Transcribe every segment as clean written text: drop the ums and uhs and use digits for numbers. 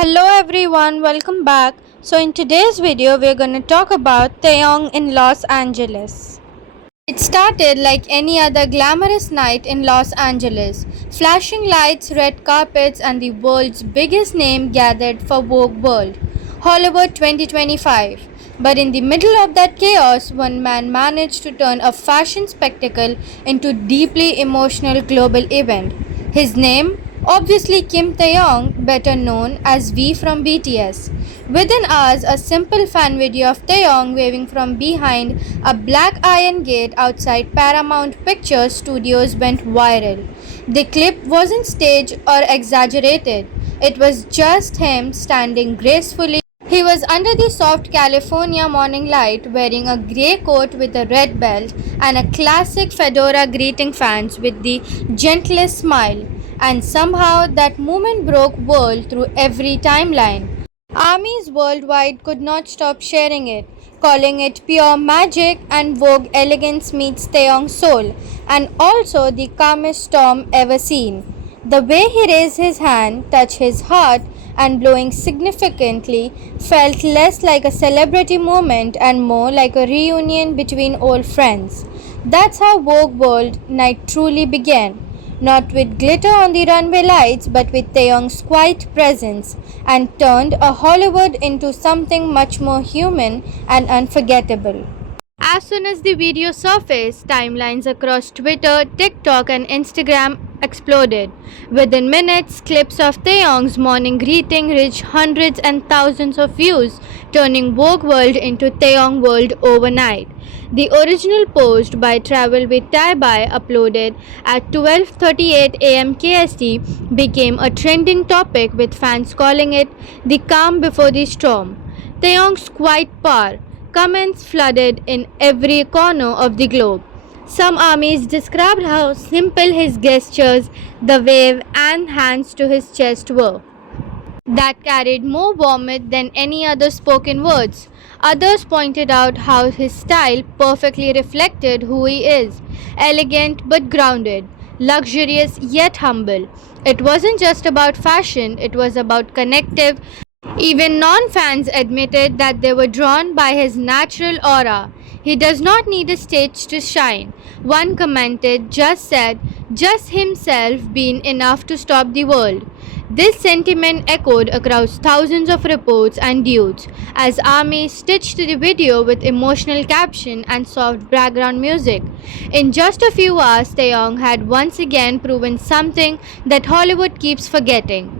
Hello everyone, welcome back. So in today's video we're going to talk about Taeyong in Los Angeles. It started like any other glamorous night in Los Angeles. Flashing lights, red carpets and the world's biggest name gathered for Vogue World, Hollywood 2025. But in the middle of that chaos, one man managed to turn a fashion spectacle into deeply emotional global event. His name? Obviously Kim Taeyong, better known as V from BTS. Within hours, a simple fan video of Taeyong waving from behind a black iron gate outside Paramount Pictures Studios went viral. The clip wasn't staged or exaggerated. It was just him standing gracefully. He was under the soft California morning light, wearing a grey coat with a red belt and a classic fedora, greeting fans with the gentlest smile. And somehow that moment broke world through every timeline. Armies worldwide could not stop sharing it, calling it pure magic and Vogue elegance meets Taeyong's soul, and also the calmest storm ever seen. The way he raised his hand, touched his heart, and blowing significantly felt less like a celebrity moment and more like a reunion between old friends. That's how Vogue World Night truly began. Not with glitter on the runway lights, but with Taeyong's quiet presence, and turned a Hollywood into something much more human and unforgettable. As soon as the video surfaced, timelines across Twitter, TikTok, and Instagram exploded. Within minutes, clips of Taeyong's morning greeting reached hundreds and thousands of views, turning Vogue World into Taeyong World overnight. The original post by Travel with Taibai, uploaded at 12:38 a.m. KST, became a trending topic, with fans calling it the calm before the storm. Taeyong's quiet power. Comments flooded in every corner of the globe. Some armies described how simple his gestures, the wave and hands to his chest were, that carried more warmth than any other spoken words. Others pointed out how his style perfectly reflected who he is, elegant but grounded, luxurious yet humble. It wasn't just about fashion, it was about connective. Even non-fans admitted that they were drawn by his natural aura. He does not need a stage to shine. One commented, just himself being enough to stop the world. This sentiment echoed across thousands of reports and dudes as ARMY stitched the video with emotional caption and soft background music. In just a few hours, Taeyong had once again proven something that Hollywood keeps forgetting.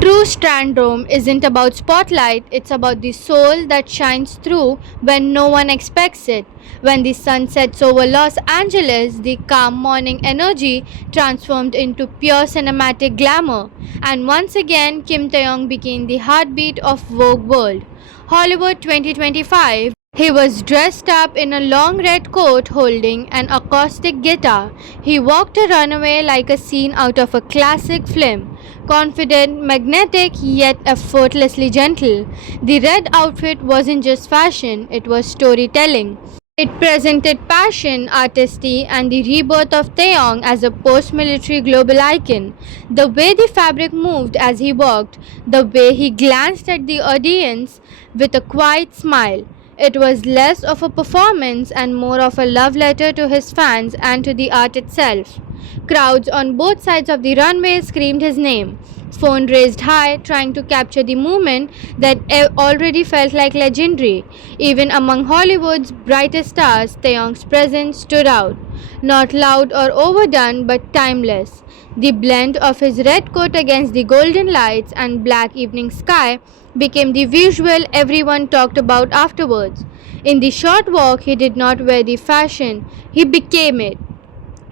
True Strandrome isn't about spotlight, it's about the soul that shines through when no one expects it. When the sun sets over Los Angeles, the calm morning energy transformed into pure cinematic glamour. And once again, Kim Taeyong became the heartbeat of Vogue World. Hollywood 2025. He was dressed up in a long red coat holding an acoustic guitar. He walked a runway like a scene out of a classic film. Confident, magnetic, yet effortlessly gentle. The red outfit wasn't just fashion, it was storytelling. It presented passion, artistry, and the rebirth of Taeyong as a post-military global icon. The way the fabric moved as he walked, the way he glanced at the audience with a quiet smile. It was less of a performance and more of a love letter to his fans and to the art itself. Crowds on both sides of the runway screamed his name, phone raised high, trying to capture the moment that already felt like legendary. Even among Hollywood's brightest stars, Taeyong's presence stood out. Not loud or overdone, but timeless. The blend of his red coat against the golden lights and black evening sky became the visual everyone talked about afterwards. In the short walk, he did not wear the fashion, he became it.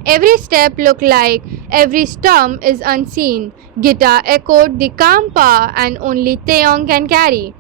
Every step looked like every storm is unseen. Guitar echoed the calm power and only Taeyong can carry.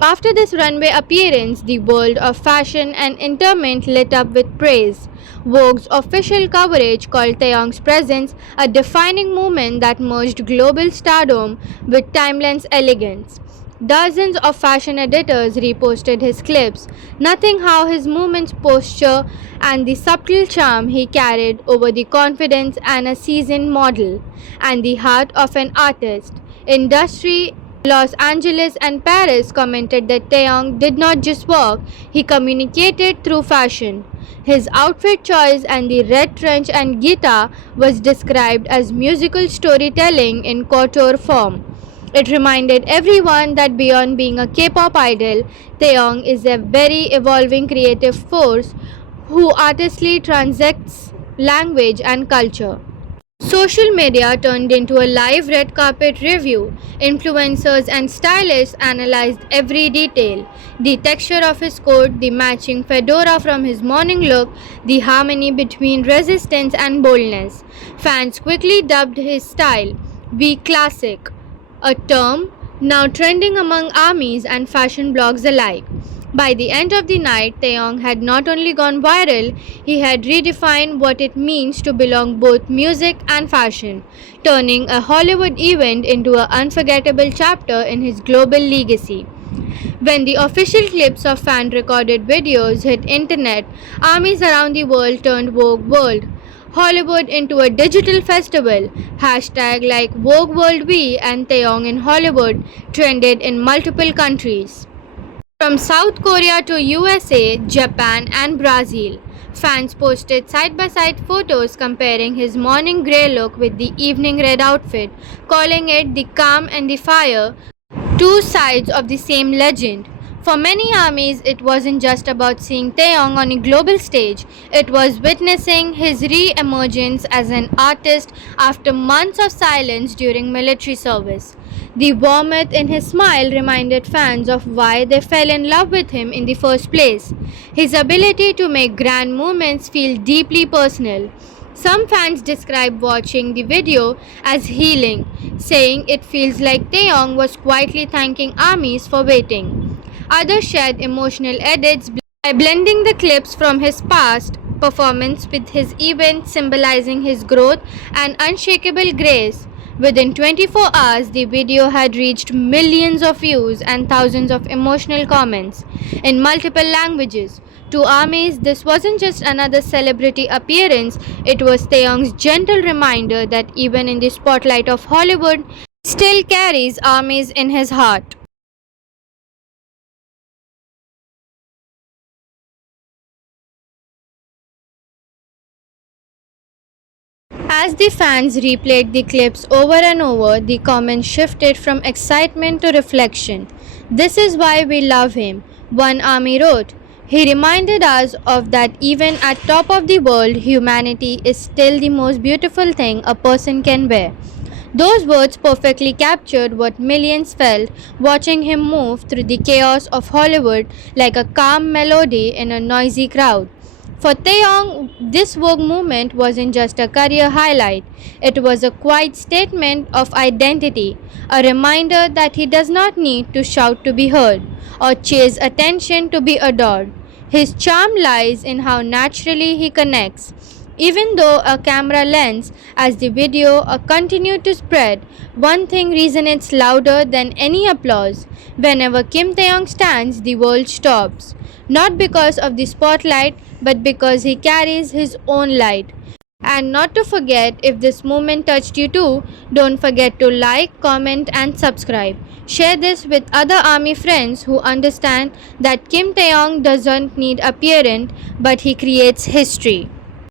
After this runway appearance, the world of fashion and entertainment lit up with praise. Vogue's official coverage called Taeyong's presence a defining moment that merged global stardom with timeless elegance. Dozens of fashion editors reposted his clips, noting how his movements, posture, and the subtle charm he carried over the confidence and a seasoned model, and the heart of an artist. Industry Los Angeles and Paris commented that Taeyong did not just walk, he communicated through fashion. His outfit choice and the red trench and guitar was described as musical storytelling in couture form. It reminded everyone that beyond being a K-pop idol, Taeyong is a very evolving creative force who artistly transcends language and culture. Social media turned into a live red carpet review. Influencers and stylists analyzed every detail: the texture of his coat, the matching fedora from his morning look, the harmony between resistance and boldness. Fans quickly dubbed his style "V Classic," a term now trending among armies and fashion blogs alike. By the end of the night, Taeyong had not only gone viral, he had redefined what it means to belong both music and fashion, turning a Hollywood event into an unforgettable chapter in his global legacy. When the official clips of fan recorded videos hit internet, armies around the world turned Vogue World Hollywood into a digital festival. Hashtag like Vogue World V and Taeyong in Hollywood trended in multiple countries. From South Korea to USA, Japan, and Brazil, fans posted side by side photos comparing his morning grey look with the evening red outfit, calling it the calm and the fire, two sides of the same legend. For many armies, it wasn't just about seeing Taeyong on a global stage, it was witnessing his re emergence as an artist after months of silence during military service. The warmth in his smile reminded fans of why they fell in love with him in the first place: his ability to make grand moments feel deeply personal. Some fans describe watching the video as healing, saying it feels like Taeyong was quietly thanking armies for waiting. Others shared emotional edits by blending the clips from his past performance with his event, symbolizing his growth and unshakable grace. Within 24 hours, the video had reached millions of views and thousands of emotional comments in multiple languages. To armies, this wasn't just another celebrity appearance, it was Taeyong's gentle reminder that even in the spotlight of Hollywood, he still carries armies in his heart. As the fans replayed the clips over and over, the comments shifted from excitement to reflection. "This is why we love him," one army wrote. "He reminded us of that even at top of the world, humanity is still the most beautiful thing a person can wear." Those words perfectly captured what millions felt watching him move through the chaos of Hollywood like a calm melody in a noisy crowd. For Taeyong, this Vogue movement wasn't just a career highlight, it was a quiet statement of identity, a reminder that he does not need to shout to be heard or chase attention to be adored. His charm lies in how naturally he connects. Even though a camera lens, as the video continued to spread, one thing resonates louder than any applause. Whenever Kim Taeyong stands, the world stops. Not because of the spotlight, but because he carries his own light. And not to forget, if this moment touched you too, don't forget to like, comment, and subscribe. Share this with other army friends who understand that Kim Taeyong doesn't need appearance, but he creates history.